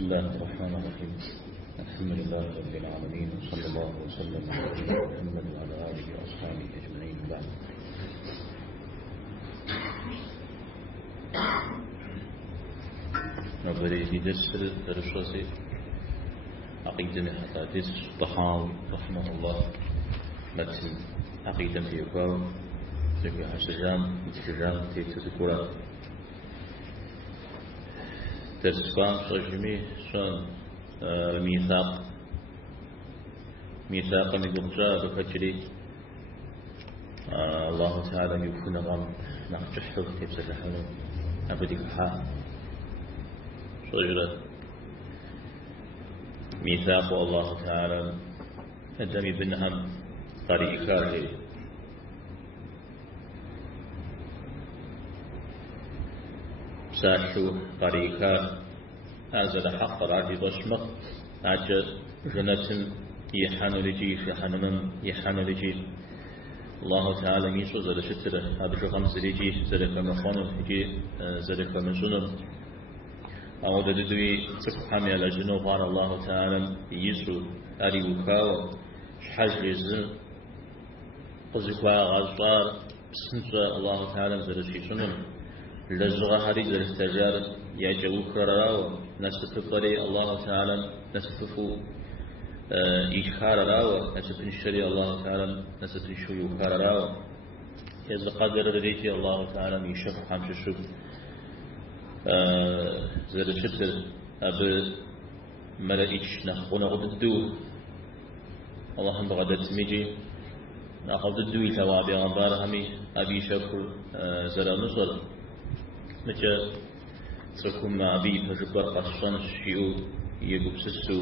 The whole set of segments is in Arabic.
بسم الله الرحمن الرحيم. الحمد لله رب العالمين، وصلى الله وسلم على محمد وعلى آله وأصحابه أجمعين. بعد نبدأ درس الرشاسي عقيدة حتى درس الطحاوي رحمه الله متن عقيدة في يقاو زكي حسجام متجام تذكرات درس فام صجمي شان ميثاق ميثاق بكجري الله تعالى يكون غم نحجحه تبسلحه أبدك حا صجرة ميثاق الله تعالى الدمي بنهم طريقاته ساشو طريقا هذا الحق راجي ضشمق عجل جنة يحان رجيش يحان رجيش الله تعالى ميسو زل شتره هذا شو خمس رجيش زلك من خانو هجي زلك من سنم أود دوي تفهم على جنوب على الله تعالى يسو أري وكاو شحج رزق قزقوا غزار بسنسة الله تعالى زل شي سنم لزغة هذه الاستجار يجوك راو نستفقري الله تعالى نستفقو إشخار راو نستفنشري الله تعالى نستفنشو يوكار راو إذا قدر ريتي الله تعالى يشف حمش الشف زر شتر أب ملائش نخونا غددو اللهم بغدت ميجي نأخذ الدوي ثوابي غنبار همي أبي شكر زر مصر متى تكون مع أبي فجبر قصان الشيء يجوب سسو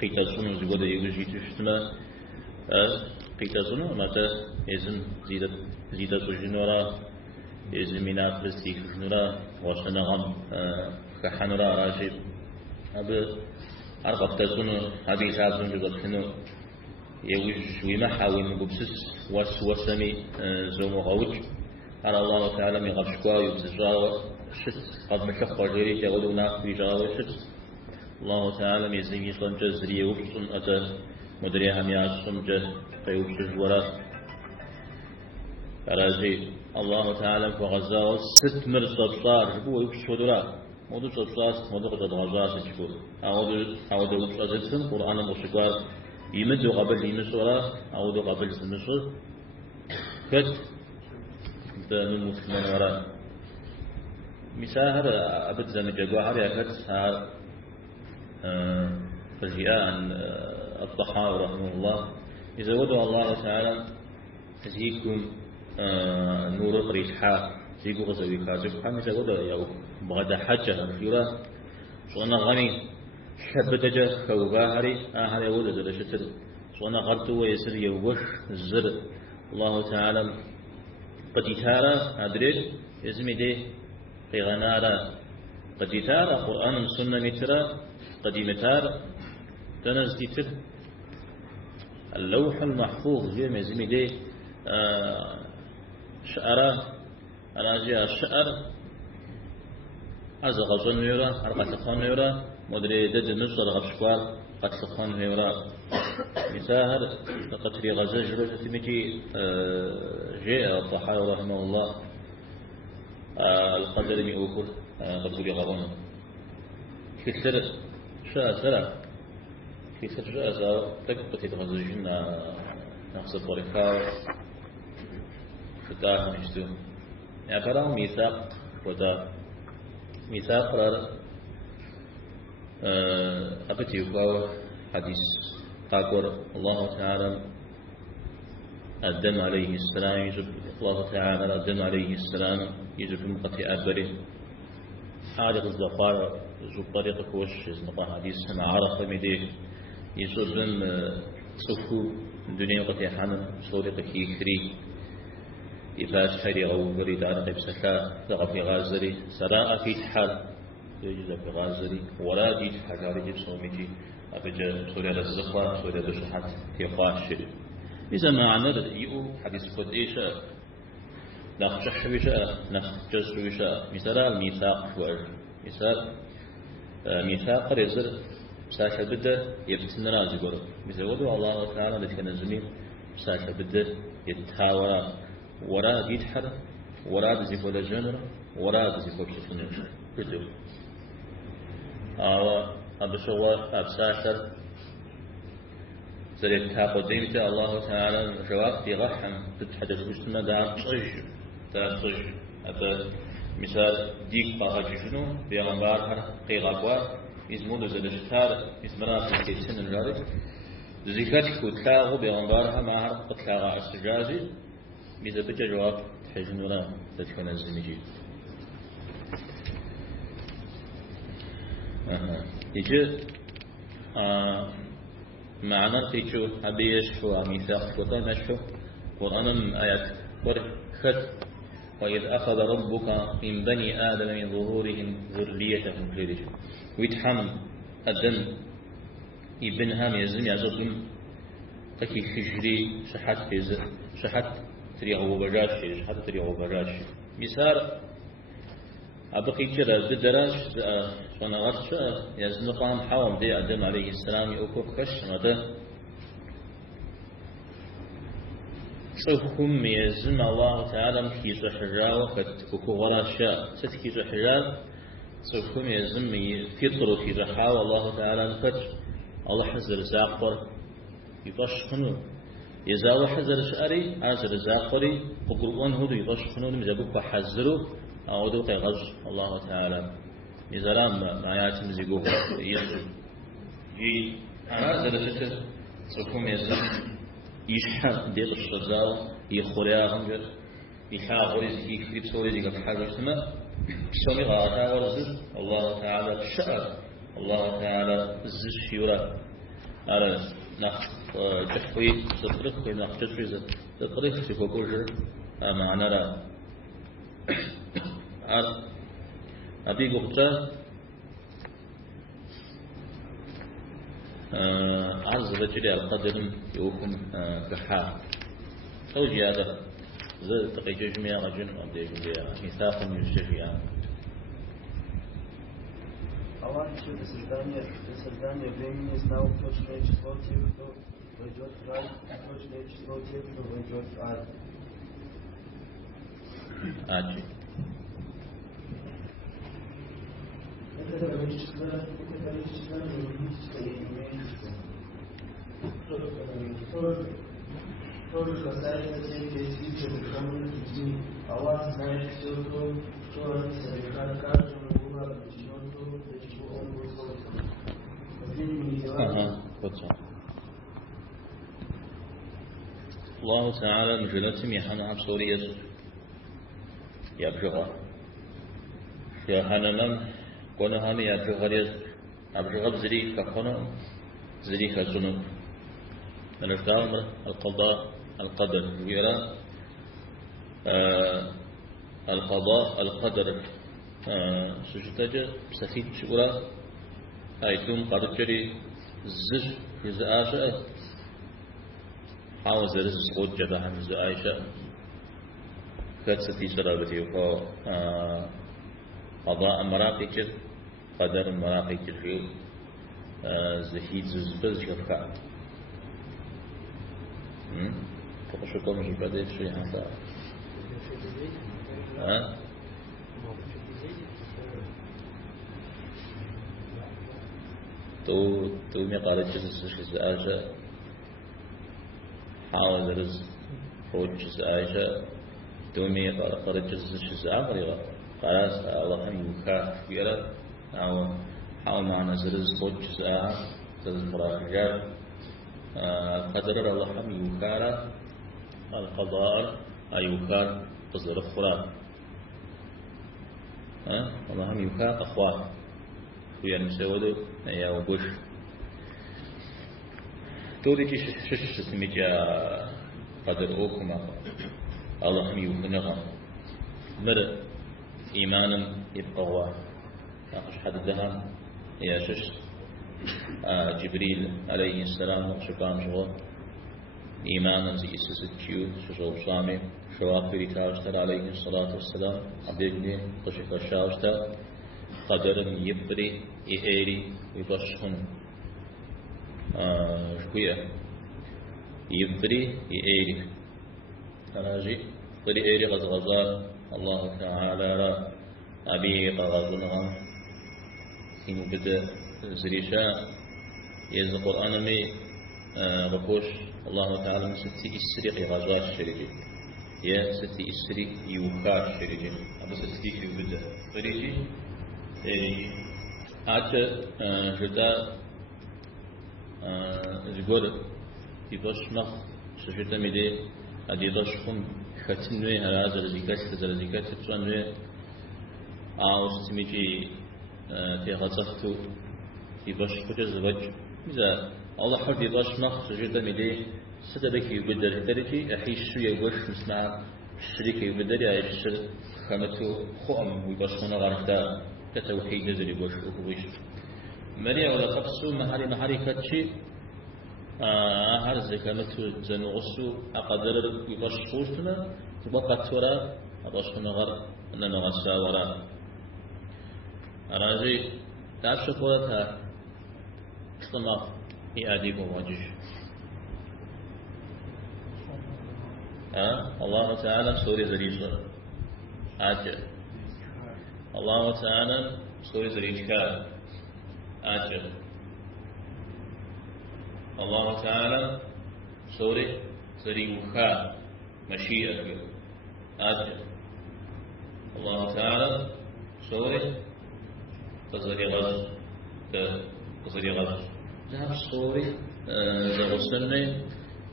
قيتازون زوجة يجوجي تشتما قيتازون متى إذن زيدة الجنورا إذن منات بستيك الجنورا وسنغم كحنورا راجب أب أربع تازون أبي سازون جوجة خنو يجوج ويمحاول مبسس وسمي زوم غوج على الله تعالى من غشكوا يبزجوا شت قد مشق جري تغدونا في جاوا شت الله تعالى من زمي صن جزري وصن أتى مدري هم يعصم جه فيوبسج ورا راجي الله تعالى فغزا ست مرصد صار هو يوبسج ورا مودو صار مودو قد غزا سجبو أود وبسج قرآن مشقار يمد قبل يمسورا أود قبل يمسور كت من مسلمان وراء مساهر أبد زمن جواهر يكت سهر فجاء عن الطحاوي رحمه الله إذا ودع الله تعالى زيكم نور قريشحا زيكو غزوي كاجب حام إذا ودع يو بغدا حجة رجولا صونا غني شبتجة كوباهري آهر يودع زل شتر صونا غرتو ويسر يوبش الزر الله تعالى قديتارا أدريد اسمي دي قيغنارا قديتارا قرآن السنة نترا قديمتارا تنزدي تر اللوح المحفوظ جيم اسمي دي شعرا راجع الشعر أزغ ظن يورا أرقى تخان يورا مدري دد مصر غبشكوال قد تخان يورا مساهر قطري غزة جروجة تمجي جاء الطحاوي رحمه الله القدر مئوكر قدر غضون كثر شاء سرع كثر شاء سرع تكبتي تغزة جنة نقص الطريقات فتاة نشتو يعني فرام ميثاق ودا ميثاق رار أبتي يقاو حديث قاقر الله تعالى الدم عليه السلام يجب الله تعالى الدم عليه السلام يجب مقطع أبره حالق الزفار يجب طريقة كوش يزنقى حديث سمع عرق مديه يجب من صفو الدنيا قطع حانا صورة كيكري إفاس حري أو بريد عرق بسكا لغا في غازري سراء في تحال يجب في غازري ولا جيت حجار يجب صومتي أبجا سورة الزخوة سورة الشحات تيقاش شريف إذا ما عندنا يو حديث قد إيشا نخشح وشاء نخجز وشاء مثال الميثاق شوار مثال ميثاق رزر مساكة بدأ يبتن رازي قرر بزودوا الله تعالى لكن الزمين مساكة بدأ يتهاورا ورا يتحر ورا دزي فولا جنر ورا دزي فولا شفنر بدو أبشوا أبساكر زريت تاقو ديمتا الله تعالى جواب في غحم تتحدث بشتنا دام طج أبا مثال ديك باها جنو بيغنبار قيغاقوار إزمود زلشتار إزمرات كيسن الجاري زيكاتك وتلاغو بيغنبارها معها قتلاغا السجازي بيزا بجا جواب تحجنونا تتكون الزمجي يجي معنى تيجو أبي يشفو ميثاق وطن يشفو قرآن آيات ورخت وإذ أخذ ربك من بني آدم من ظهورهم ذريتهم كليدج ويتحم الدم ابنها يزم يزم تكي خجري شحت تريغو بجاش شحت تريغو بجاش مثال أبقي كده بدراش صنعت يزنقام حوام دي آدم عليه السلام يأكل خش مده صفهم يزم الله تعالى مكيز حجاوة فتكوكو غرا شاء ستكيز حجاوة صفهم يزم فطر في رحاوة الله تعالى الفتر الله حزر زاقر يطشخنون يزاو حزر شعري عزر زاقري وقرؤون هدو يطشخنون مزابوك وحزروا أعودوا قيغز الله تعالى يزالام معيات مزيقوه يزم عزر شتر صفهم يزم يشحن ديق الشزاو يخورياهم جد يحاق ورزق يكتب سوري ديق الحاجة سما سومي غاتا ورزق الله تعالى الشعر الله تعالى الزش يورا على نخ جحوي زطرق نخ جحوي زطرق سيكوكو جر معنا را أبي قبطة عز رجلي القدر يوكم كحا توجي هذا زي تقي جميع رجل وعندي جميع ميثاق من الشفيع Allah će sazdanje времени znao точное число тех, кто войдет в рай, и точное число тех, кто войдет в ад. Аджи. Это количество юридическое и юридическое. Тоже касается тех действий, совершенных людьми. Аллах знает все то, что они совершают, каждому было обречено то, для чего он был создан. Последними делами. الله تعالى مجلتهم يحنى بصوري يسر يبجغ يحنى قونا هم يبجغ يسر يبجغ بزريك كقونا زريك الزنوب الأمر القضاء القدر يرى القضاء القدر سجتاج سخيت شورا أيتم قرجري زج في زآشة حاول زرز صوت جدا هم زآشة كتستي شرابتي وكو قضاء مراقي قدر مراقي كجيو زهيد زبز شفكا فقشكم جبادة شيء هذا تو مقالة جزء عائشة حاول درس فوق جزء عائشة تو مقالة جزء عمري خلاص الله هم يكاف يلا أو حاول معنا درس فوق جزء درس مراجعة قدر الله هم يكارا القضاء أيوكار تصدر الخراء الله هم يكار أخوات ويا المسودو يا وبوش تودي شش سمجا قدر أوكما الله هم يكنغا مر إيمانا يبقوا أخش حد الدهم يا شش جبريل عليه السلام شكان شغل إيمانا زي إسسكيو شغل صامي شواقري كاشتر عليه الصلاة والسلام عبدالله قشك الشاشتر قدر يبري إيري ويبشخن شوية يبري إيري راجي بري إيري غزغزار الله تعالى أبي غزغزنغم سينو بدأ زريشا يز القرآن مي بقوش الله تعالى ستي إسري غزغار الشريجي يا ستي إسري يوكار الشريجي أبو ستي يبدأ بريجي حتى جدا زغور يبشمخ شجتا ميدي أدي بشخم ختنوي هذا الزكاة تتوانوي أو ستميجي تيغزفتو يبشخ جزوج إذا الله حد يبشمخ شجتا ميدي سدبك يبدر درجي أحيش شوية وش مسمع الشريك يبدر يعيش خمتو خؤم ويبشخنا غرفتا كتوحيد نزل يبوش وكويش مريا ولا قبسو محاري كتشي هر زكامتو زنوغسو أقدر يبوش خوشتنا تبقى تورا أباشخنا غر أننا غسا ورا أراجي تعشق قولتها اصطماق إعادي بواجه الله تعالى سوري زريشة آجر الله تعالى سوري زريشكار آجر الله تعالى سوري زريوخار مشيئة آجر الله تعالى سوري تزري غز ذهب سوري زغسلني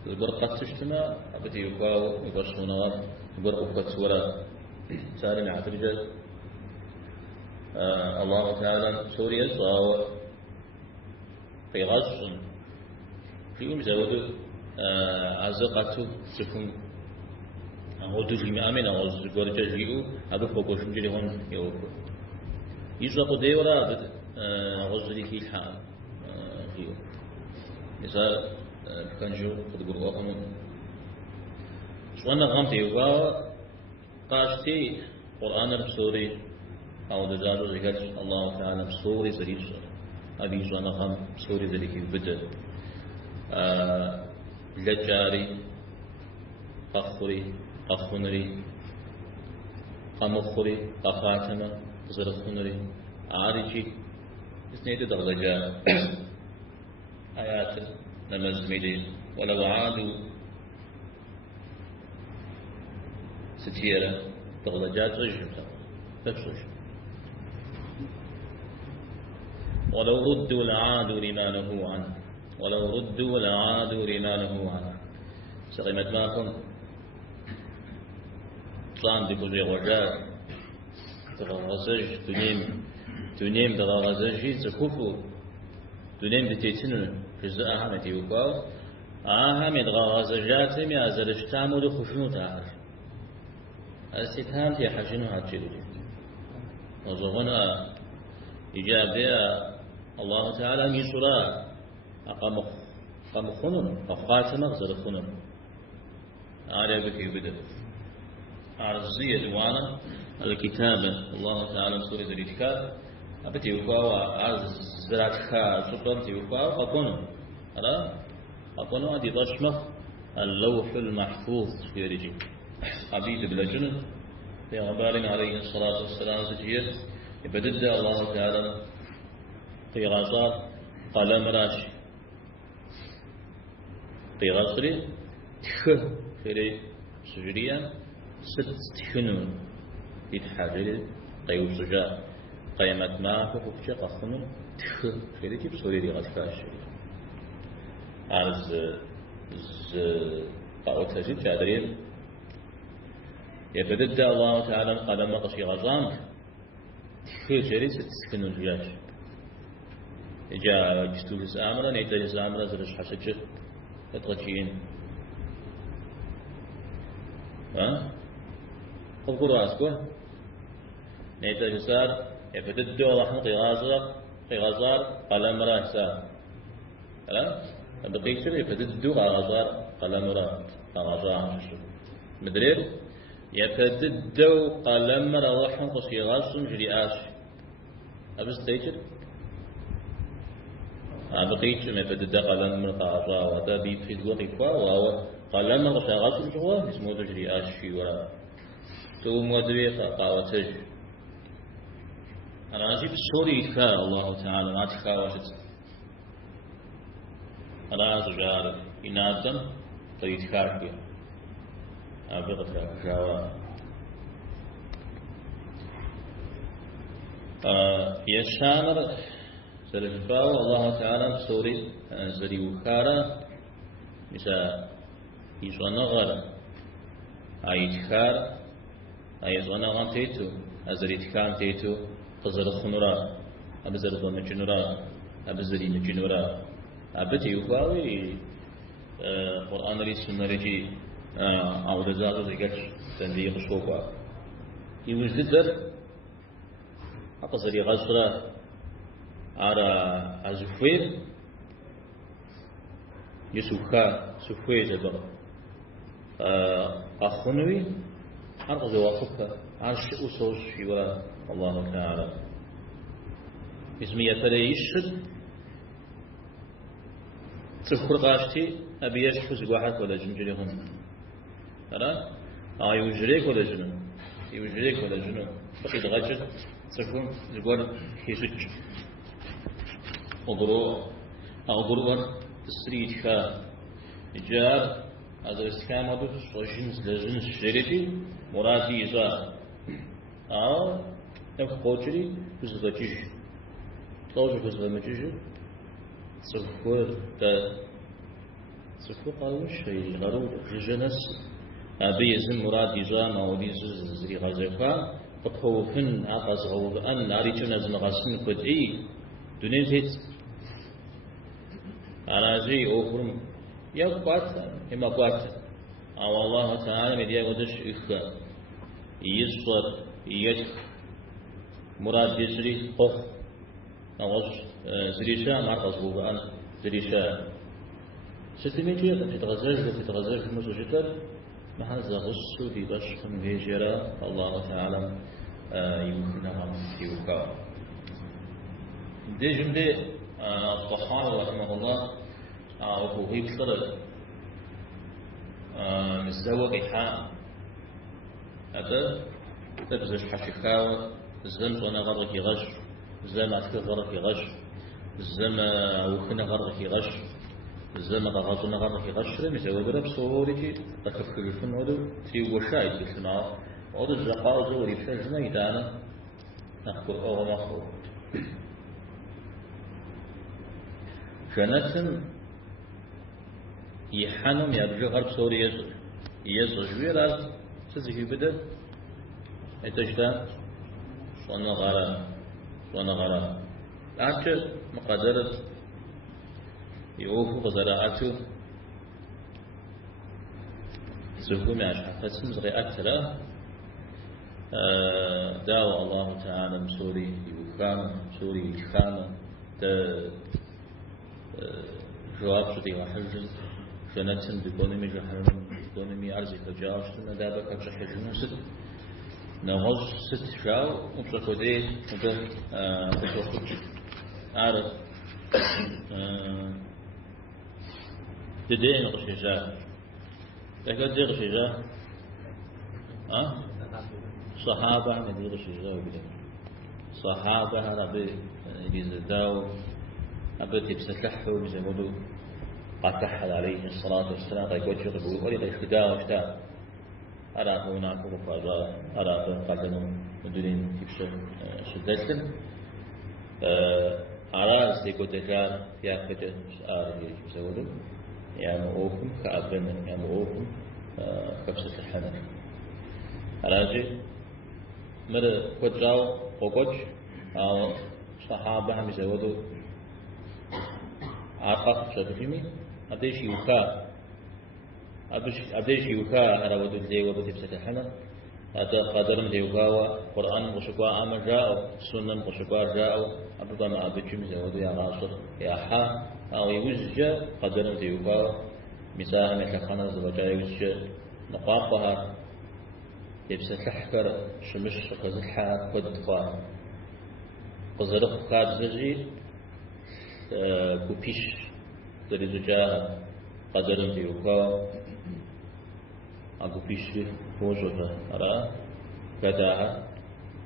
البرقة تجتمع أبدي يقاو يبرشونا يبرقوا كتورا سالم عترجل الله تعالى سوريا صاو في غش في يوم زود عزقته سكون أهودو جيم أمين أو زغورجا جيو أبو فوقوشم جري هون يوكو يزقو ديورا غزري في الحال فيه إذا كانجو قد قروا أمون شوانا غامتي يوكا قاشتي قرآن بسوري أو دجالو زكاة الله تعالى بسوري زريش أبي شوانا غام بسوري ذلك يبدأ لجاري قخوري قخونري قمخوري قفاتنا زرخونري عارجي اثنين درجة آيات نمزمدين ولو عادوا ستيرة درجات رجم تفسج ولو ردوا لعادوا لما نهوا عنه ولو ردوا لعادوا لما نهوا عنه سقيمت ماكم طلان بكل غجار تغرزج تنيم تغرزجي تكفو تنيم بتيتنون جزء أهمتي وقال أهم تغرزجات يا زرشتام ودخشنو تعرف الستهام تي حجنو هاتشيرو وزغنا إجابة الله تعالى يسرى أقام خنون أفقات مغزر خنون أعلى بك يبدأ أعرضية دوانا الكتابة الله تعالى سورة الإشكال أبتي وقاوة أعرض زراتها سلطان تيوقاوة أقولوا أدي ضشمخ اللوح المحفوظ في رجي عبيد بلجنة في غبال عليه الصلاة والسلام زجير يبدد الله تعالى في غاصات قلم راشي في غاصري في سجريا ست خنون يتحرر قيو سجاء قيمت ما فوقشة قخنون في رجي بسوري غاتفاش عرض قاوة تجد جادرين يبدد الله تعالى قدم قشي غزان تخيل جري ستسكن الجاج جاء جستو الأمر نيتا الأمر زرش حسجه تتغشين قبقروا أسكوا نيتا جسار يبدد الله قغازار قلم رأسا دقيقة يبدد غازار قلم رأسا مدرير يبدد قلم روحهم قصي غاسم جري آش أبس تيجر أبقيت ما بدأ قلم من قاعدة وده بيفيد وقفة وهو قلم من شغال الجوا اسمه تجري أشي ولا تو مدري قاوتج أنا أجيب السوري كا الله تعالى ما تخاوشت أنا أزجار إن آدم تيتخاك أبغى كاوا يشانر سلفاو الله تعالى سوري زري وخارا مثلا يزونغر أيتخار أيزونغر تيتو أزري تخان تيتو قزر خنورا أبزر ضمجنورا أبزري مجنورا أبتي وخاوي قرآن لي سنة رجي أو رزاق زيكش تندي مشوقا يوجد أقصر يغزر على أزفير يسوخا سفوي زبر أخنوي أرغز وافقها عرش أصوص شوى الله تعالى اسمي فريشد تفكر قاشتي أبي يشفز واحد ولا جنجريهم أنا يوجريك ولا جنو يوجريك ولا جنو بقيت غجر تفكر زبور كيسج أغرور تسريج كا جار هذا الاستكامة جنس لجنس شريتي مرادي إذا نفقوتري بزغجيج طوج بزغمجيج صفور صفور قالوا شيء غرور جنس أبي يزن مرادي إذا ما ودي زري غزفا فقوفن أقص غور أن أريتنا زنغاسن قدعي دونين تيت على زي أوفرم يقبات إما قبات أو الله تعالى مديا ودش إخا يصبر يجخ مراد يسري قف أغش زريشا مرقص بوغان زريشا ستميجي تتغزر مسوجتر محازة غصو دي بشخ مهجرة الله تعالى يوخنها يوكا دي جملة الطحاوي رحمه الله وهي بصدر مزدوق إحاء هذا تبزش حشكاوة الزم صنع غرق غش الزم عسكر غرق غش الزم وخنا غرق غش الزم غاصنا غرق غش مزوج رب صورتي تكفل في النودو في وشاي في السماء وهذا الزقاء زوري في الزميدان نأكل أو مخور شنتم يحنم يرجع غرب سوري يزر جويرات تزهي بدل اتجدا صنع غرا أكثر مقدرة يوفو غزراعته زهوم عشان تسمز أكثر دعوة الله تعالى مسوري يوكام مسوري يخام جواب شدي وحجز جنتن بقونمي جحرم بقونمي أرزي فجاوش ندابك بشحجون ست نغز ست شاو وبشكو دي وبشكو عارف دي غشيجا لكن دي غشيجا صحابة ندي غشيجا صحابة ربي يزداو أبدي بسكحه بزمدو قاتحل عليه الصلاة والسلام قيقول شغل ولي اختداء واشتاء أراه هناك وفاجاء أراه قدنوا مدرين كيف شدتن أراه سيكو تجار يأخذ سؤال كيف سودو يامؤوكم كأبن يامؤوكم كبسة الحنر أراجي مر كجاو وقج أو صحابة هم يسودو عقب شدفيمي أديش يوكا أرى ودل ديوة بتبسة الحنر هذا قدرم ديوكاوا قرآن وشكوا أما جاءوا سنن وشكوا جاءوا أبدا ما أبتشم زودو يا غاصر يا حا أو يوزجا قدرم ديوكاوا مساهم يتخنى زوجا يوزجا نقاقها يبسة الحكر شمش قزحها قد فا قزرق خارجي كوبيش درجة قدر فيوكا أبو بيش فوجوها أرى كداها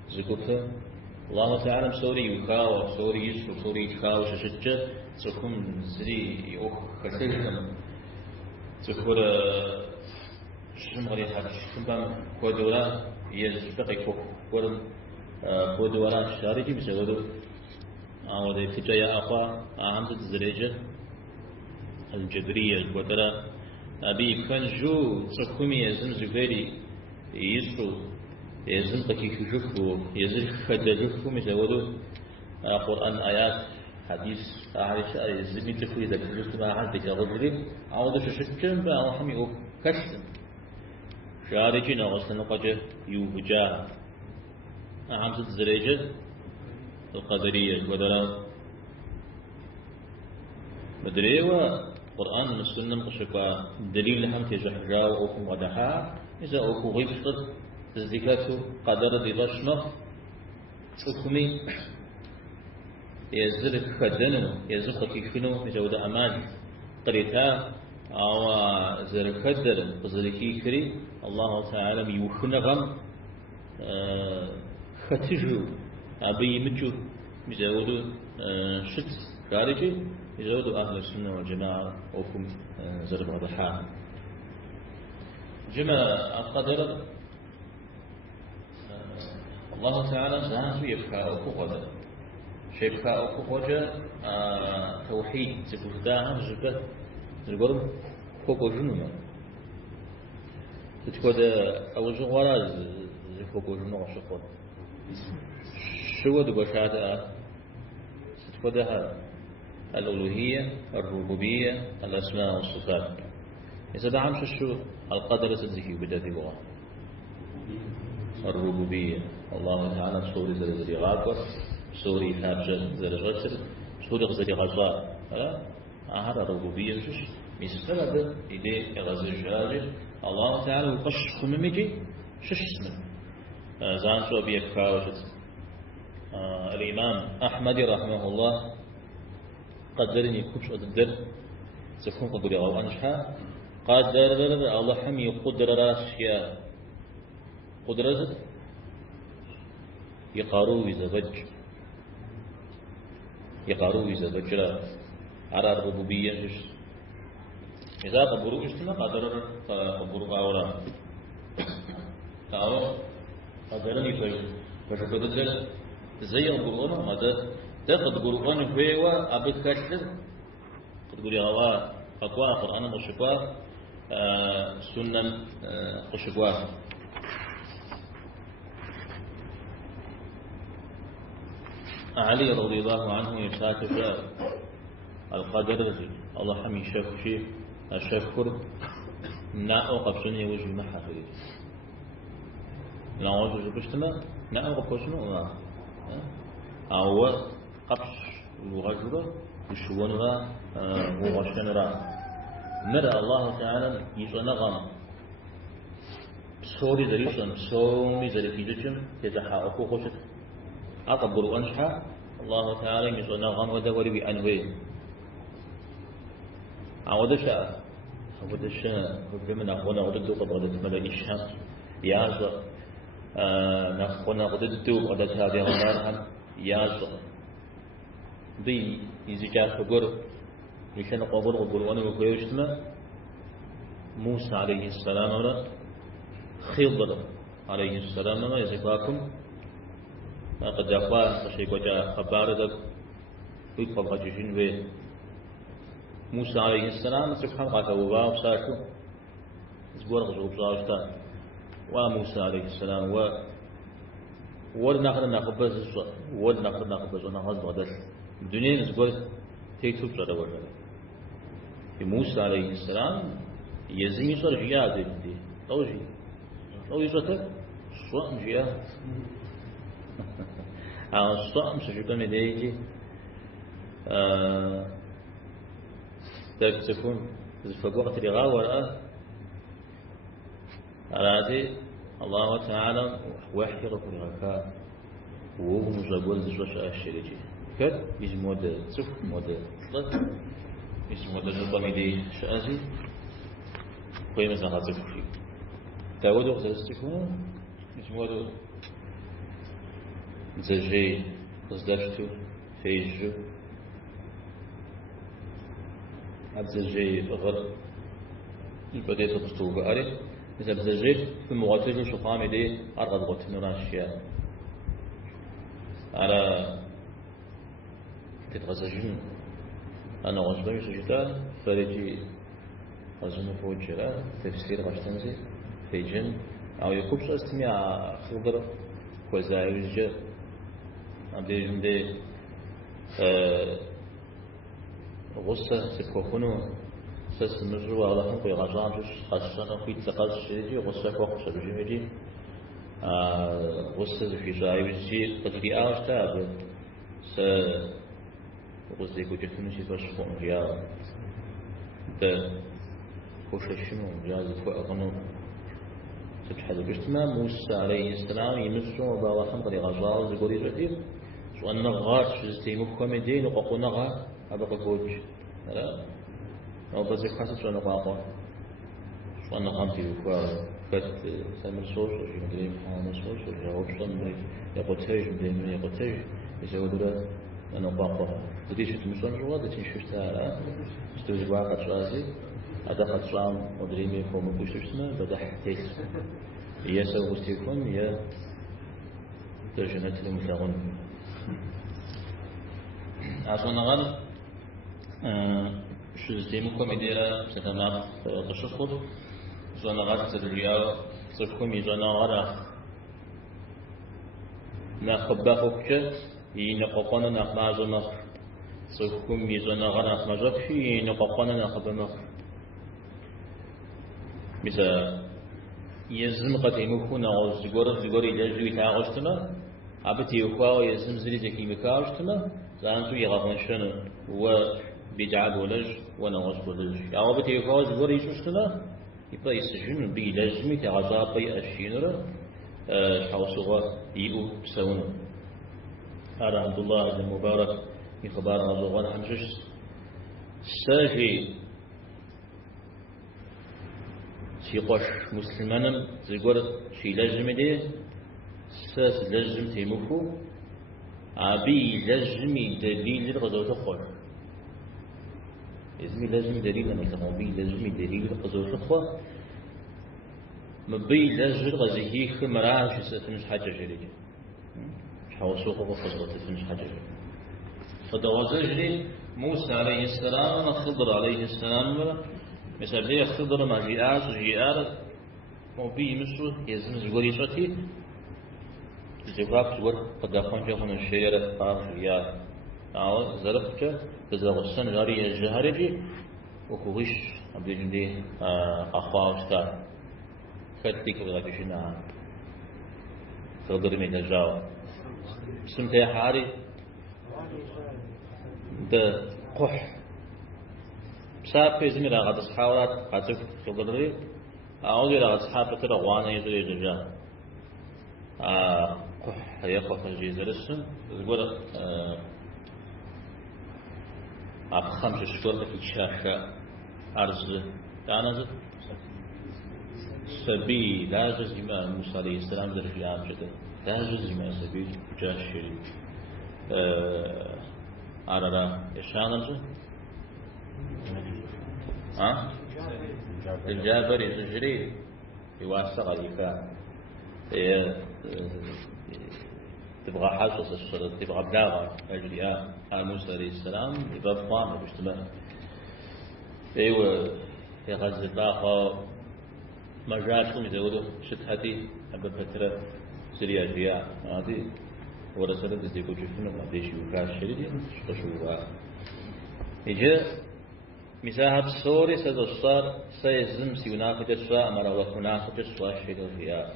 زكوفة الله تعالى سوري يوكا وسوري يسر وسوري يتكا وششجة تكون زري يوك خسيركم تكون شمغري حاجة كم كودورا يزبقي كورن كودورا شارجي بسبب أو ذي تجايا أخا أهم الزريجة الجبرية القدرة أبي كان جو تكومي يزم زفيري يسرو يزم قكي كشفو يزم خدجفو مزودو قرآن آيات حديث عائشة يزمي تكوي إذا كشفت ما حد بيتغذري أو ذا ششكم بأو حمي أو كشتم شارجين أغسطن قجة يوهجا أهم الزريجة القدرية القدرة مدريوة قرآن السنة مقشفة دليل لهم تجحجا وأوكم ودحا إذا أوكو غيبشتر تزديكاتو قدر دي بشمخ حكمي يزرق خدنو يزرق كيفنو مجود أمان قريتا أو زرق خدر بزرقي كري الله تعالى يوخنغم ختجو أبي مجو مجود شت خارجي يزود أهل السنة والجماعة وكم زرب وضحاها جماعة القدر الله تعالى زانسو يبكى أكوغة شيبكى أكوغة توحيد تبوزداها زبت زرقرم كوكو جنوما تتكود أوزو غراز كوكو جنوما شقود شو دقو شهادة تتكودها الألوهية الربوبية الأسماء والصفات إذا دعم شو القدر تزكي بدأت بغا الربوبية الله تعالى سوري زرزري غاقر سوري حاجة زرزرسل سوري غزري غزاء هذا الربوبية شش مستند إليه غزر الله تعالى وقش خممجي شش اسمه زان شو بيك فاوجد الإمام أحمد رحمه الله قدرني كوش أدر سكون قدري أو أنشها قدر الله حمي قدر راشيا قدرة يقارو يزبج على الربوبية إذا قبروا اجتماع قدر قبروا أورا تعالوا قدرني فشكدر زي القرآن ماذا تأخذ القرآن فيها أبد كشف تقول يا الله أقوى القرآن مشكوى سنة مشكوى علي رضي الله عنه يشاكف القدر الله حمي شيء الشكر نا أوقف سنة وجه محافظ لا وجه بشتما نا أوقف سنة أو قبش الغجرة وشونها وغشنرا نرى الله تعالى يصنغم بسوري ذريشن بسومي ذريكيجم يزحى أكو خشت أقبر أنشحى الله تعالى يصنغم ودوري بأنوي عودشا بمن أخونا وددو قبضة ملائشها يازر نخونا وددو قدتها بغمارهم يازر دي يزيجات فقر يشان قبر وانا وكيوشتما موسى عليه السلام ولا خضر عليه السلام ولا يزيقاكم قد يقال تشيك وجاء خبار يقفل غجشين به موسى عليه السلام سبحانه قاته وباب ساشو زبور غزوب ساشتا وموسى عليه السلام ولناخذ ناخذ وناخذ غدر الدنيا زبور تيتوب صار وجه موسى عليه السلام يزني صار جياد دي توجي أو يزتك صوم جياد الصوم سجود من ديجي تكون فقوقت لغاوة على هذه الله تعالى وحي غفر غفار ومزاجول زوج أشيرجي كات يزمود صف مود صف يزمود نظام يدي شازي خوي مزاج صفشي تاودو غزستكون يزمود زجي غزداشتو فيجو زجي غر بديت تطوق عليه إذا بزجيت في مغاتل شقام يدي أرغب غت نراشيا على تتغزجون أنا غزبي سجدا فريجي غزم فوجرا تفسير غشتنزي في جن أو يكوبس استمع خضر وزاوج عندي عندي غصة سكوخنو سس مجرو على هم في غزان جش خشنا في تقاز شيء غصة كوخ سبجيمجي غصة في زاوج قدري أشتاب س غصة كوجتنو شيء بشكون جيا ده خوششنو جاز فوقنو سبحانه بجتما موسى عليه السلام يمسو بالله طريق غزال زغوري جديد شو أن غار شزتي مفكم دين وقونا غار أبقى كوج لا أو بس خاصة شو أنا قاقا شو أنا قامتي بكوا كت سامر صوص وجمدري حامل صوص وجاوب صن يقطعج مدين يقطعج يسوي دولة أنا قاقا بدي شو تمسون جوا ده تنشوف تارا استوجب واقع راسي هذا قد صام مدريمي فوق كوش اسمه بدأ حتيس يسوي مستيكون يا ترجمة المفلغون عشان غل شو زيمكم إديرة ستمام تشخص زنا غل تدريا صفكم يزنا غل نخبأك ينققنا نخمازنا صفكم يزنا غل نخمازك ينققنا نخبأنا مثلا يزم قد يمكن أو زجور يجري تعاشتنا عبتي يخوا يزم زري ذكي مكاشتنا زانتو يغفنشنا وبيجعل ولج ونواصب ولج أو عبتي يخوا زجور يشوشتنا يبقى يسجن بيلجمي تعذاب بيأشينرا حوصوا يقو بسونا هذا عبد الله بن مبارك يخبر عن الله حمشش ساجي شيقش مسلمان زيقول شي لازم دي ساس لازم تيمكو عبي لازم دليل الغزوة تخوش إذن لازم دليل أنا كمان بي لازم دليل الغزوة تخوش مبي لازم غزيه خمراه شو سفنش حاجة جريجة حوصوه وفصلة تفنش حاجة جريجة فدوازجري موسى عليه السلام خضر عليه السلام مثلا ليه خضر ما جيار وبي مسو يزم زغوري صوتي زغاب زغور قد أخون جاهون الشيرة فاخريات أو زرقك تزغسن جاري الجهرجي وكوغش عبد الجندي أخواه استار خدتك بغاتشنا خضر من الجاو سمتي حاري ده قح ساب في زمير غاد أصحابات قاتك خبري أعود إلى أصحاب ترى وانا يزري جزاء قح يقف الجيزة للسن يقول خمس شهور في الشاشة أرز أنا سبي لا جزيمة موسى عليه السلام ذرف العام جدا لا جزيمة سبي جاشري أرى إشانة الجابر يزجري يواسق الإفاء تبغى حاسس الشرط تبغى بلاغة أجرياء موسى عليه السلام يبقى بطامة باجتماع ايوه يا غزة الطاقة ما جاءتكم يزودوا شتهتي أبا فترة سريع أجرياء هذه ورسلت تزيكو جفنه ما ديش يوكاش شريدي شتشوها يجي مساحة الصوري سدوشار سيزم سيوناخ جسوا أمر وكناخ جسوا شيء فيها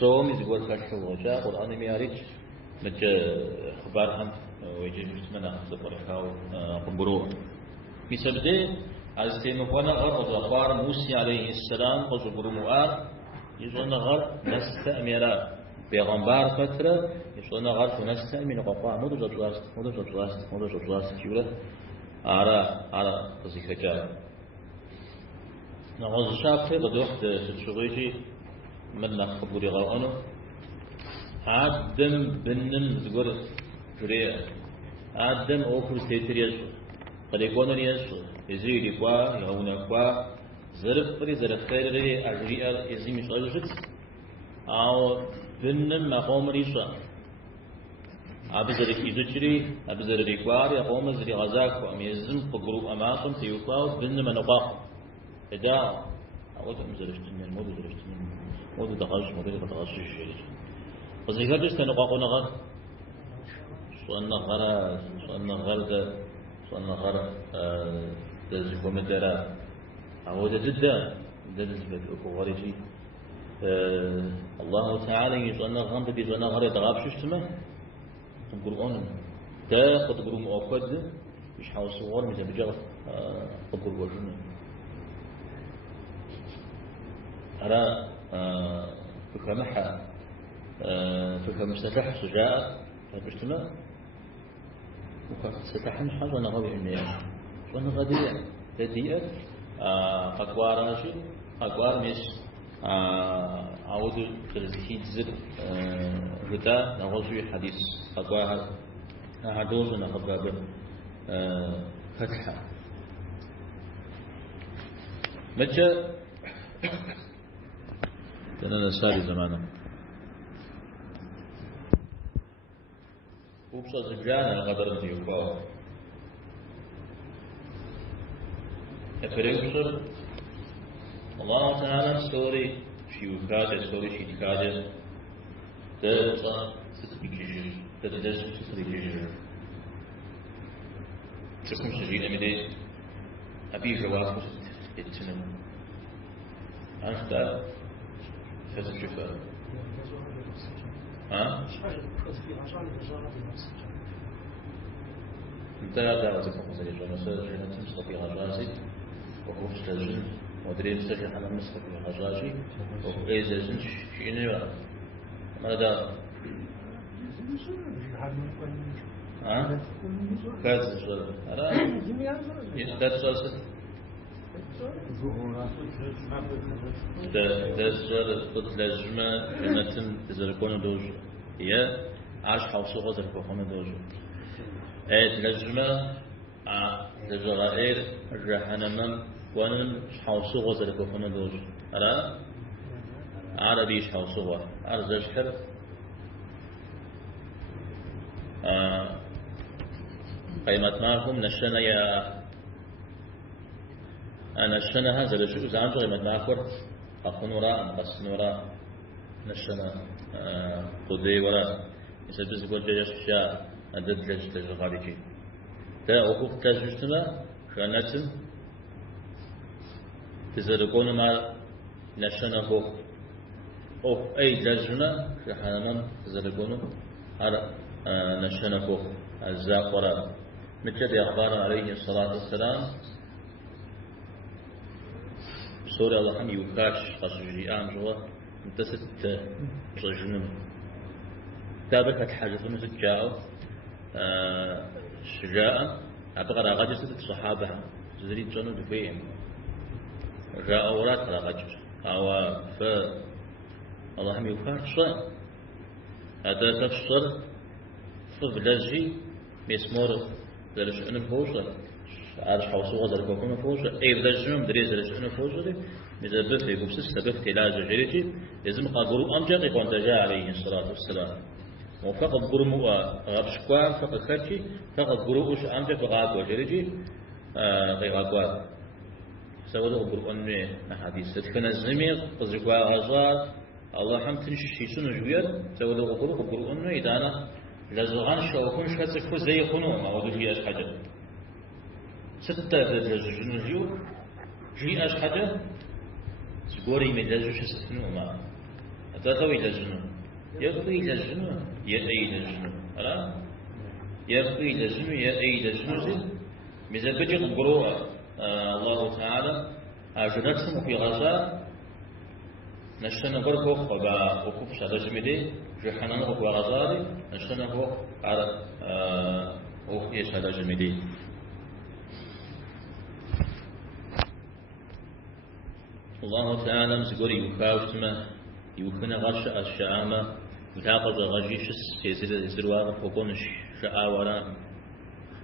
صوم يقول خشوا وجاء قرآن ميارج مج خبرهم ويجي جسمنا خبر خاو قبروه بسبب از تیمخوانا غر أخبار موسى عليه السلام قصبر مؤار يجون غر نستأمرا بيغمبار فترة يصلنا غرف ونستعمل من قطاع مدرج جلاس كيولا على قصي كجار نغوز شاب بدوخت الشغيجي من نخبري غوانو عدم بنن تقول جريء عدم أوكر تيتر يسو قد يكون يسو يزيد يقوى يغون يقوى زرف بري زرف خير ري أجريء يزيم يشغل أو بنن مقام ريسا أبزر كيزوجري أبزر ريقوار يقوم زري غزاك وأميزم قبرو أماكم تيوقاو بنن منقاق إداء أود أمزرشتنين مودو زرشتنين مودو دخلش مودو دخلش الشيء فزي هذا استنقاق نغر سؤالنا غرد سؤالنا غرد تزكو مدرا أود جدا دلز بقواريجي الله تعالى يسألنا غامض بيسألنا غرد غاب شو اسمه القرآن ده قد قرؤ مؤكد مش حاول صور مثل بجرة قد قرؤ الجنة أرى فكرة محا فكرة مستفتح سجاء فبجتماع وكانت ستح محا وانا غوي عنيا وانا غدية تديئة أكوار راشي أكوار مش عود تلزيد زر غدا نغزوي حديث أكوار هدوز نخباب فتحة متى أنا ساري زمانا وبصد الجانا غدر يقاو أفريقصر الله تعالى ستوري شيوكاجة ستوري شيوكاجة تدرسا ستبكيجر تدرس ستبكيجر تكون سجين أمدي أبي جواكو يتنم أنت فتشوفها ها؟ انت لا دعوتكم زي جنسة جنة مستقي غجازي وهو مستجن ودري مستجن على مستقي غجازي وهو إيزا زنش شيني ماذا؟ ها؟ كاز الشغل أرى يتدات ساسد دزر تطلجمة جنة تزرقون دوج هي عاش حوصو غزر كوخون دوج تلجمة تزرائر الرحنمم ونن حوصو غزر كوخون دوج أرى عربيش حوصو أرزش كر قيمت معكم نشنا يا أنا الشنا هذا لشو زعمت قيمت معكم أخون وراء مقصن وراء نشنا قدي وراء يسبز يقول جيش الشاء أدد لجش تجربي تا أخوف تجربنا خانتم تزرقون مع نشنا هو أو أي تجربنا خانمان تزرقون على نشنا هو الزاق وراء مثل أخبار عليه الصلاة والسلام سورة الله هم يوكاش قصجي جوا متست رجنم تابعت حاجة مثل جاءوا شجاعا أبغى راجس الصحابة زريت جنود فيهم جاء ورات راجس أو ف الله هم يوكاش هذا تفسر فبلجي مسمور درش أنا فوزه عارش حوصو غزر كوكونا فوزه أي بدرجهم دريز درش أنا فوزه إذا بفي بوسس بفت علاج جريتي لازم قابلوا أمجد يكون تجاه عليه الصلاة والسلام وفقط قرموا غبشكوا فقط خدشي فقط قروش أمجد غاب وجريتي غيغابوا سووا قرؤ أنه أحاديث تكن الزمير قزرقوا غزار الله حم تنشي سنو جوير سووا قرؤ أنه إذا أنا لازغان شوكون شكتك زي خنوم أو دجي أش حاجة ستة لازجون جيو جي أش حاجة سقوري من لازج شسفنو ما أتاتوي لازجون يبقي لازجون يأي لازجون ألا يبقي لازجون يأي لازجون زي ماذا بجي قروء الله تعالى أجنتهم في غزة نشتنا بركوخ وبا وكوف شادج مدي جحنا نقول وغزاري نشنا هو على أو إيش هذا جميل الله تعالى مسجوري يكاوشتما يوكنا غش الشعامة وتاقز غجيش يزيد واقف فوقونش شعاورا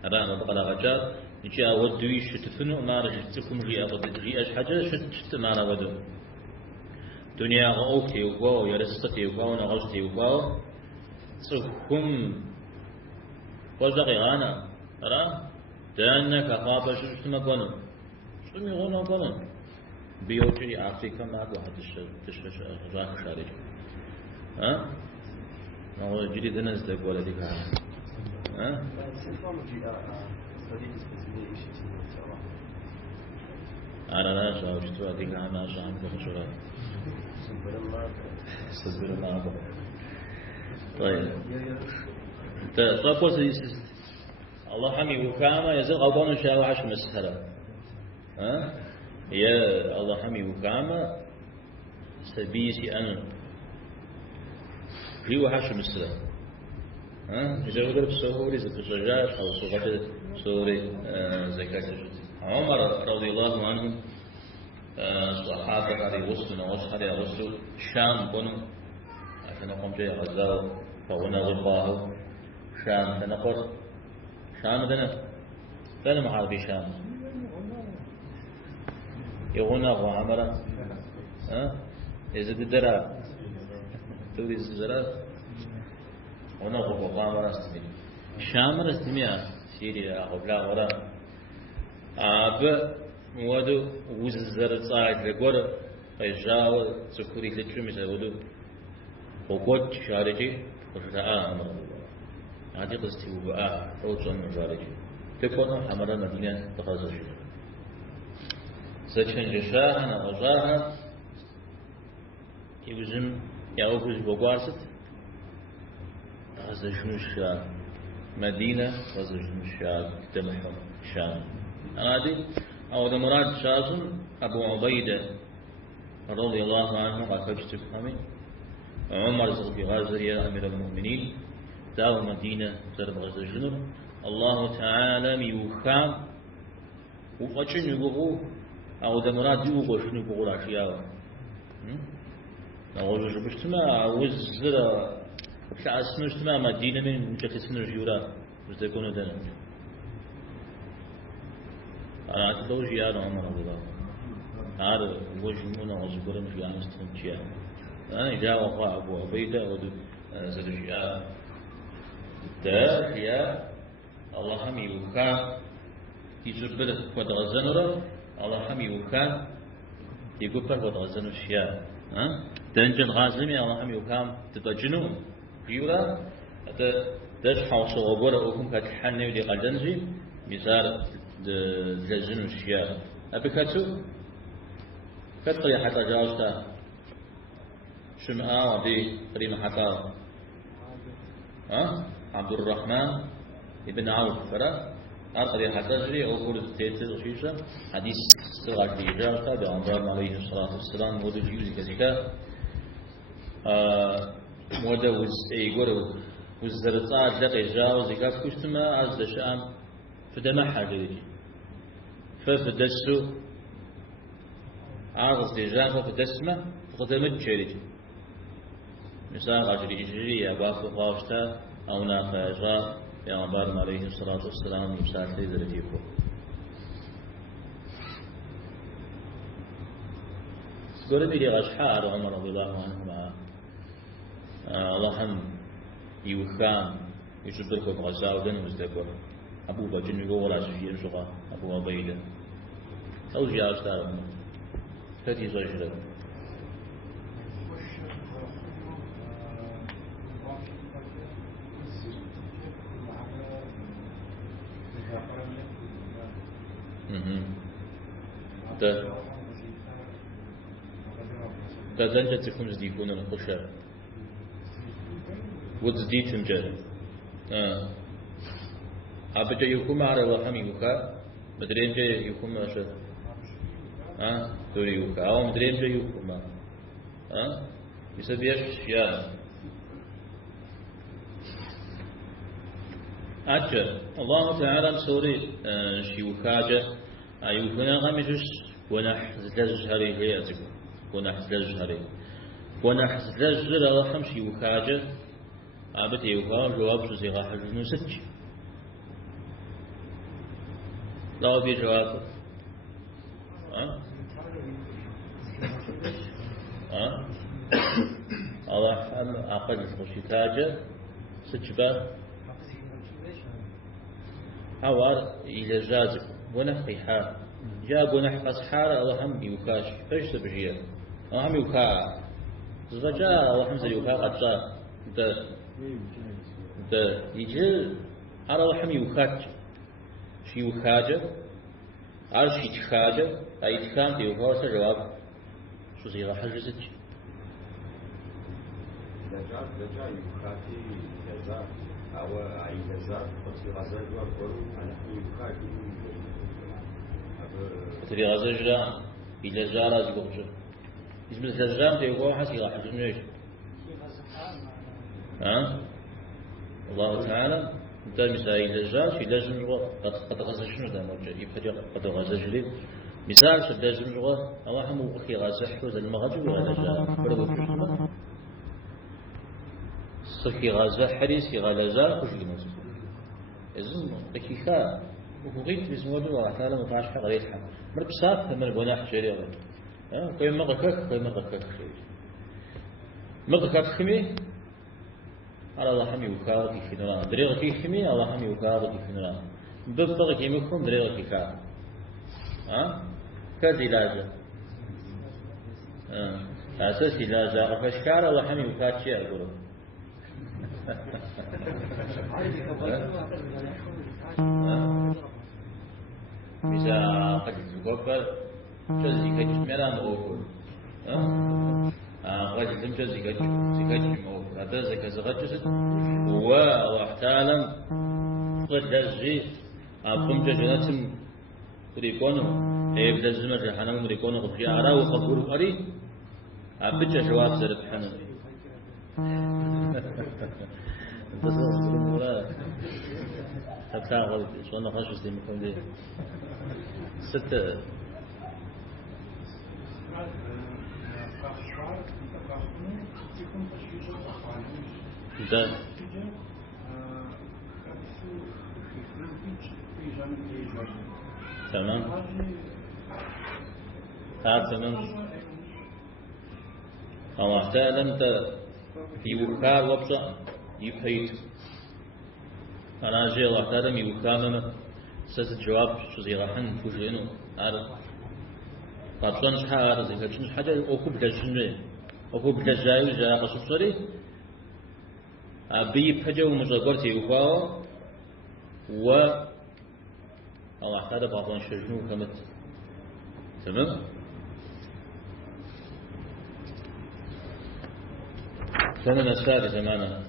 أبانا بقلا غجار يجي أودوي شتفنو ما رجتكم رياش حاجة شت ما ودو دنيا غوكي وغو يرستي وغو نغشتي وغو صفكم وزغي غانا أرى دانك أخابا شتما قنو شتمي غنو قنو بيوتي أفريقيا ما أقول تشفش راك شارج ها نقول جديد الناس ده ولا ديك ها أنا لا شاء وشتوا ديك أنا شاء عندك خشورة استغفر الله طيب تطبق الله حمي وكامة يزل غضبان شاء وعش مسهرة ها يا الله حمي وكامة سبيسي أنا في وحش مسلا ها إذا قدر بسهولة زكاة أو سوري زكاة عمر رضي الله عنه صحابة عليه وصلنا وصحابة رسول شام بنو عشان نقوم جاي غزاو فهنا غباه شام تنقر شام دنا فين محاربي شام يغنى وعمرة ها يزيد الدرا توري الزرا ونقف وقامرة استمي شامرة استمي سيريا قبلا ورا ودو وزر صاعد لقور فيجاو سكوري لتشمس ودو وقوت شارجي وشتاء أمر هذه قصتي وبقى روجون شارجي تكون حمرة مدينة تخزش سچن جشاهنا وجاها يوزم يأوكوز بوقاسط غزشنوش مدينة غزشنوش تمحو شام هذه أو ذا مراد شازم أبو عبيدة رضي الله عنه قال فجتك همين عمر زغبي غازر يا أمير المؤمنين داو مدينة زرب غزشنو الله تعالى ميوخام وفجن يبغو أو ذا مراد يوغو شنو بغو راشياو أو جبشتما وزر شاسنوشتما مدينة من مجلسنا جيورا وزدكونو دنا أنا أتلو جيار عمر رضي الله هذا وجمونا وزبورا في عمستهم جيار أنا جاء وقع أبو عبيدة ودو زر جيار ده جيار الله هم يوكا يجبر ودغزنورا الله هم يوكا يقبر ودغزنو الشيار دنجن غازمي الله هم يوكام تتجنو جيورا دش حوصو وبورا وكم كتحني ودي قلدنجي مثال دجنو الشيار أبكتو كتري حتى جاوزتا شمعا ودي قريم حتى عبد الرحمن ابن عوف فرا أرقري حتى جري أقول تيتر شيشة حديث سرعة جاوزتا بأمرام عليه الصلاة والسلام ودو جيوزي كذلك مودا يقولوا وزرطات لقي جاوز يقف كشتما عز الشام فدما حاجة ففدسو عرض ديجان ففدسمه فقدمت شريج مثال أجري إجري أباك غاشتا أو ناقاجا بأمبارم عليه الصلاة والسلام مساعد لذرتيكو سقول بيلي غشحار عمر رضي الله عنه الله هم يوخام يجبرك بغزاو دن وزدكور أبو بجن يقول ولا شيء شغا أبو عبيدة أو جاء أستاذ فتي زوجة ده زنجة تكون زديكون الخشب وزديتم جد أبدا يكون على وهم يوكا مدرين جاي يكون ما شد توري يوكا أو مدرين جاي يكون ما يسبيش يا أجل الله تعالى سوري شيوخاجة أيوهنا غمجش ونح زلج هري هي أزيكو ونح زلج هري ونح زلج لرحم شيوخاجة عبد يوها جواب زيغا حجنو ستج لا بي جواب الله حم أقل خشيتاجة ستجبا أوار إلى جازب ونحي حال جاب ونحي أصحار الله هم يوكاش فيش تبجيه الله هم يوكا زجاء الله هم زي يوكا قد جاء ده يجي على الله هم يوكاش شي يوكاجه على شي تخاجه أي تخام يوكا سجواب شو زي راح جزج لجا يوكاتي لجا أو أي لجا قصي غزال جواب قولوا أنا يوكاتي تبي غزال جا إلى جا راز بقجة اسم الزجام تيقول حسي راح جزنيش الله تعالى أنت مثال إلى جا شي لازم جوا قد غزال شنو ده مرجع يبقى قد غزال جليل مثال شد لازم جوا الله هم وقي غزال حوز المغجب ولا جا فرق صكي غازة حريس كي غالزا خوش جمز إذن دقيقة وقيت بزمود الله تعالى مطاش حق غير حق مرب ساعة من البناء شريعة كي مغكك مغكك خمي على الله حمي وكارك في نران دريغك خمي الله حمي وكارك في نران ببطغك يمكن دريغك كار كذي لاجة أساسي لاجة فشكار الله حمي وكارك أقول bisa kerja gopal, jadi kerja merah mau, kerja tim jadi kerja mau, ada kerja kerja وأحتالا قد دزي أقوم جناتهم ريكونه يبدأ الزمن جهنم ريكونه قبل أراه وقبول قريب أبجى جواب زرت حنن تصور ولا تبتاغل شو أنا خشوش دي مكان دي ستة ده تمام تمام الله تعالى أنت يوكال وبصا يبحيت أنا أجي الله تعالى يوكالنا سأت الجواب شو زي راحن توجينه عارف قطعنا شحال زي كذا حاجة أكو بتجنبه أكو بتجاي جاء قصصري أبي بحاجة ومزقرت يوكال و الله تعالى بعضنا شجنو كمت تمام سنة السادسة زمانا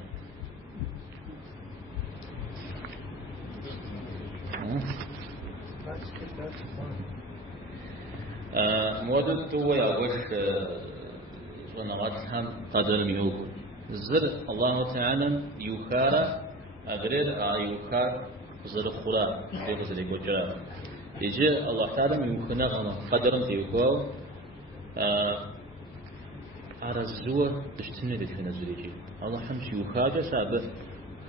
مودد تو يا وش ونغاتهم قدر ميوك زر الله تعالى يوكارا أغرير يوكار زر خورا في زر يقجرا يجي الله تعالى يوكنا غنا قدرن تيوكو على الزوء تشتني لتفين الزريجي الله حمش يوكاجا سابق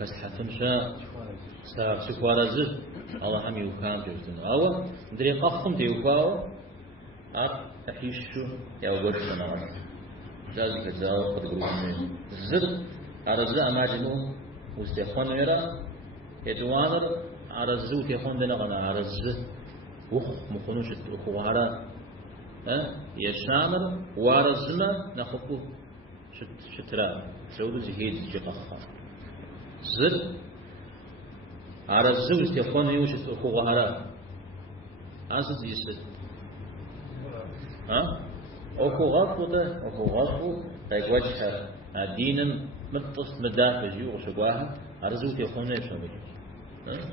بس حتمشى ساب سكوارا زر الله هم يوكان جوزن أو دري قفهم تيوكاو أحيشو يا وجرنا نعم جازك الزاو قد قلنا زر على الزاء ماجنو واستيقون يرى يدوانر على الزو تيقون دنا غنا على الزاء وخ مخنوش وخوارا يشامر وارزما نخبو شترا سعود زهيد جقخا زر على الزو استيقون يوشت وخوارا أنسد يسد أخو غفو تايقوجها دينا متص مدافع جيو وشقواها أرزوت يخونا يشون بجيو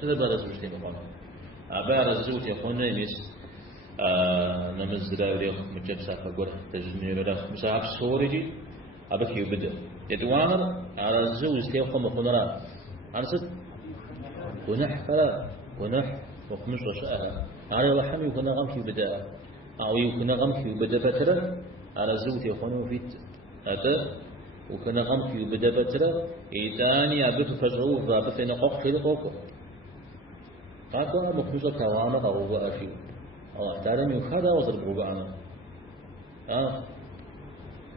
تذبا رزوش تيما قونا أبا رزوت يخونا يميس نمز داوريخ مجبسا فقور تجمير لخ مساعب صوري جي أبا كيو بدأ يدوانر أرزوت يخونا مخونا را أنسد ونح فلا ونح وخمس وشأها على وحمي وكنا غمكي بدأ أو يكون غمكي وبدأ بترة على زوجي يخونوا فيت هذا وكنا غمكي وبدأ بترة إيداني أبيت فجعوه رابط نقاق خير قوقه قاكوا مخمسة كوانا قوقه أشيو الله تعالى يخاذا وضرب قوقعنا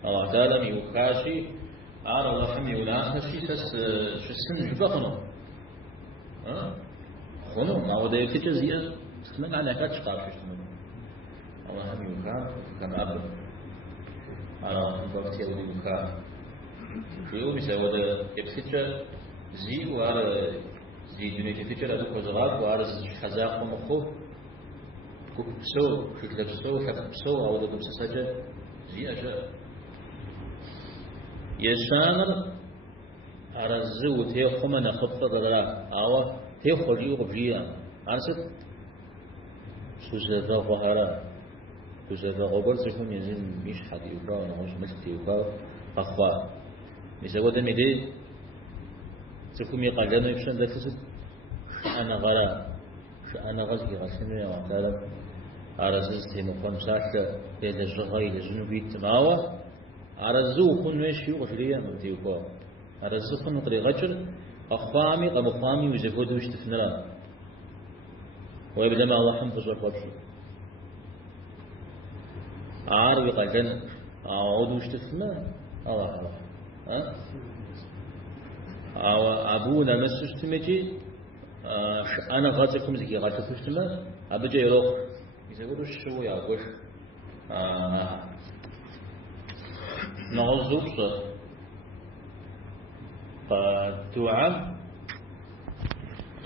الله تعالى يخاشي على وحمي وناخشي تس شسن جبقنا خونو ما وده يتجزئ استمع على كاتش قارش الله هم يوكا كان أب على بقتي أودي يوكا شو بيسوي ده يبسيتش زي وعلى زي دنيا تيتش على كوزغات وعلى خزاق ومخو كوبسو كتلبسو كتبسو أو ده بسسجة زي أشياء يشانر على الزو تيخو من خطة دلالة أو تيخو جيو بجيا عرفت سوزة ظهرة سوزة غبر سكون يزين مش حد يقرأ نهوش مثل يقرأ أخبار مثل قدام يدي سكون يقالنا يبشن ذكسد أنا غرا أنا غزي غسني وعتالم على زوج تيمقام ساعة إلى الجغاي لجنوبي تماوى على الزو خن ويش يغشريا من تيوقا على الزو خن طريقة أخفامي قمقامي وزفود وش تفنرا ويبدأ ما الله حمد صور قبشي عارض قلتن أعود وش تفنرا الله أو أبونا مسوش تمجي أنا غاتكم زكي غاتكوش تما أبجي يروح يقولوا شو يا وش نغزوش فدعاء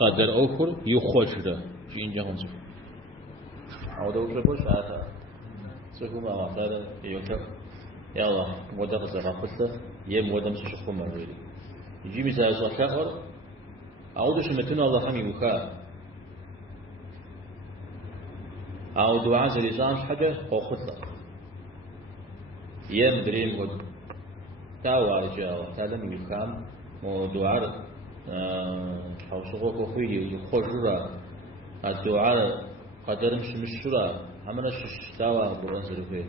قدر أخر يخوشده جين جهنز عود أخر بوش هذا سكوما هذا يوكل يا الله مودة زغافته يم مودة مسشخو مريري يجي مثال صحيح أعود شمتنا الله حمي وخاء أعود دعاء زلزان حاجة أو خطة يم دريم قد تاوى جاء تعلم يخام ودعاء حوصقه كخوي يخرجرا الدعاء قدر مش مشرا عمنا شش تاوى بران سلوكي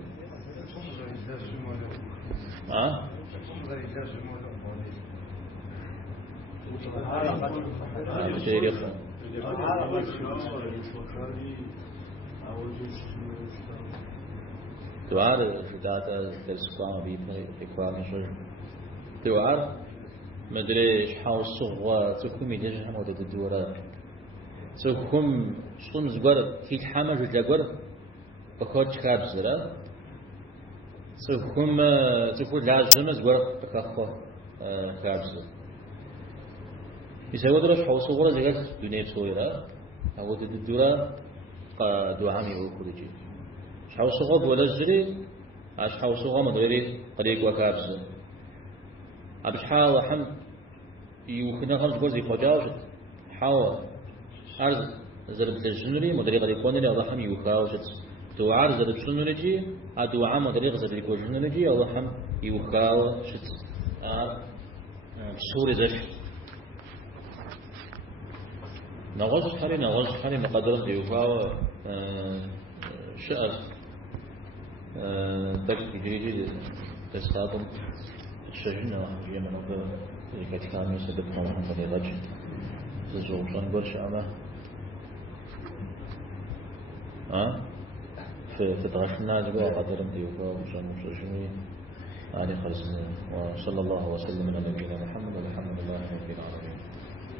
دعاء شداتا تلسقام بيبني إكوام شر دعاء مدري حاول صغوا تكون يدش حمود الدورات تكون شلون زبر في الحمل الجبر بكرج كابزرا تكون لازم زبر بكخو كابزر يسوي درش حاول صغوا زي دنيا صغيرة أو الدورة دعاء ميوكلجي حاول صغوا ولا زري عش حاول صغوا مدري طريق وكابزر أبش حاول حم يمكن خمس جزء خجاوجت حاول عرض زرب الجنري مدري قد يكون لي الله حم يخاوجت دعاء زرب الجنري الدعاء مدري زرب الجنري الله حم يخاوجت سوري زش نغاز حالي مقدرة يخاو شعر دك جيجي تستخدم الشجنة يمن أبدا كانت كامل سبب قوم فليلج زوجان برش أما في تغشنا جوا قدرن ديوكا وشان مشجمين علي خلصنا وصلى الله وسلم على نبينا محمد والحمد لله رب العالمين.